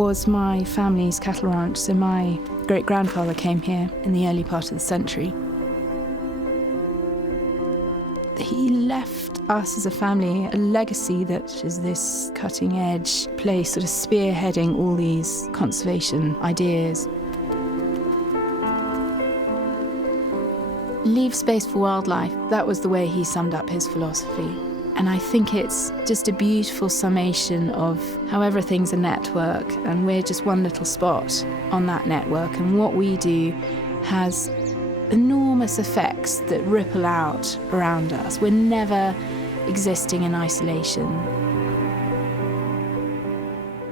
was my family's cattle ranch, so my great-grandfather came here in the early part of the century. He left us as a family a legacy that is this cutting-edge place, sort of spearheading all these conservation ideas. Leave space for wildlife, that was the way he summed up his philosophy. And I think it's just a beautiful summation of how everything's a network and we're just one little spot on that network, and what we do has enormous effects that ripple out around us. We're never existing in isolation.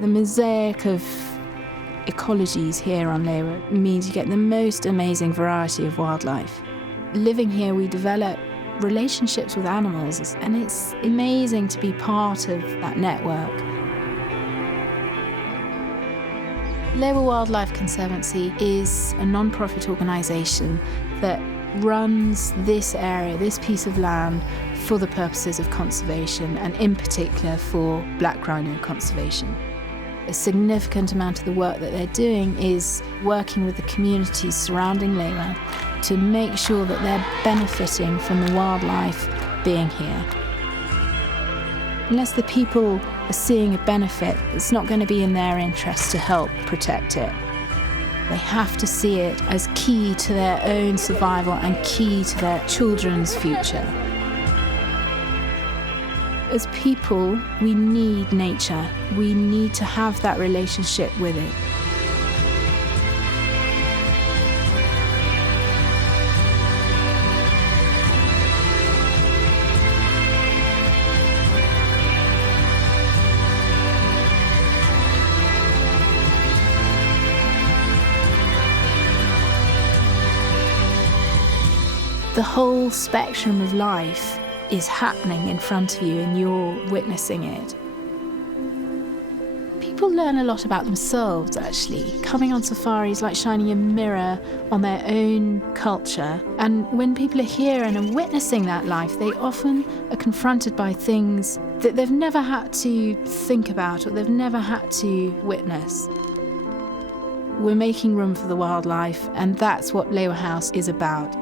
The mosaic of ecologies here on Lewa means you get the most amazing variety of wildlife. Living here, we develop relationships with animals, and it's amazing to be part of that network. Lewa Wildlife Conservancy is a non-profit organisation that runs this area, this piece of land, for the purposes of conservation, and in particular for black rhino conservation. A significant amount of the work that they're doing is working with the communities surrounding Lewa to make sure that they're benefiting from the wildlife being here. Unless the people are seeing a benefit, it's not going to be in their interest to help protect it. They have to see it as key to their own survival and key to their children's future. As people, we need nature. We need to have that relationship with it. The whole spectrum of life is happening in front of you and you're witnessing it. People learn a lot about themselves, actually. Coming on safari is like shining a mirror on their own culture. And when people are here and are witnessing that life, they often are confronted by things that they've never had to think about or they've never had to witness. We're making room for the wildlife, and that's what Lewa House is about.